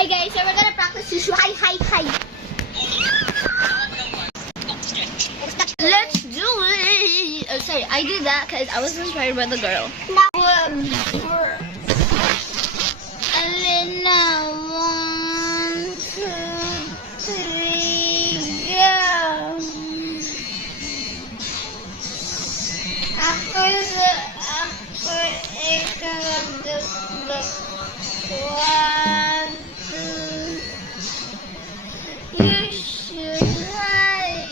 Hi guys, so we're gonna practice Shushu. Hi, hi, hi. Let's do it. Oh, sorry, I did that because I was inspired by the girl. And then now, 1, 2, 3, go. After it comes the 1, 2, you should hide.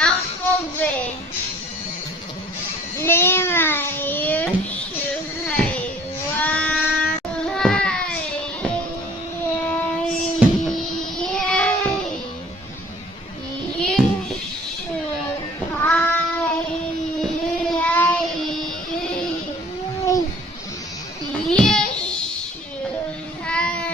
Alphabet. Lima, you should hide. 1, you should hide. You should hide.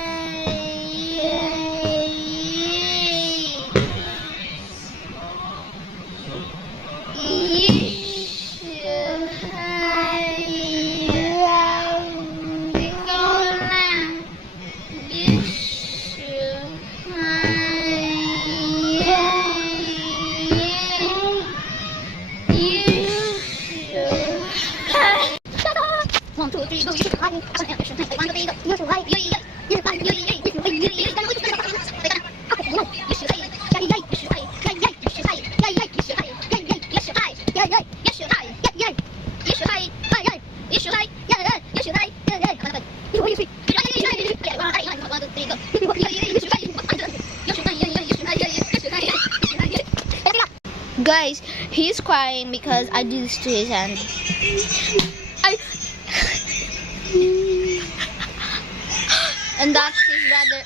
One, two, three, go, you should hide. One, two, three, go, you should hide. You should hide. Guys, he's crying because I do this to his hand. And that's his brother.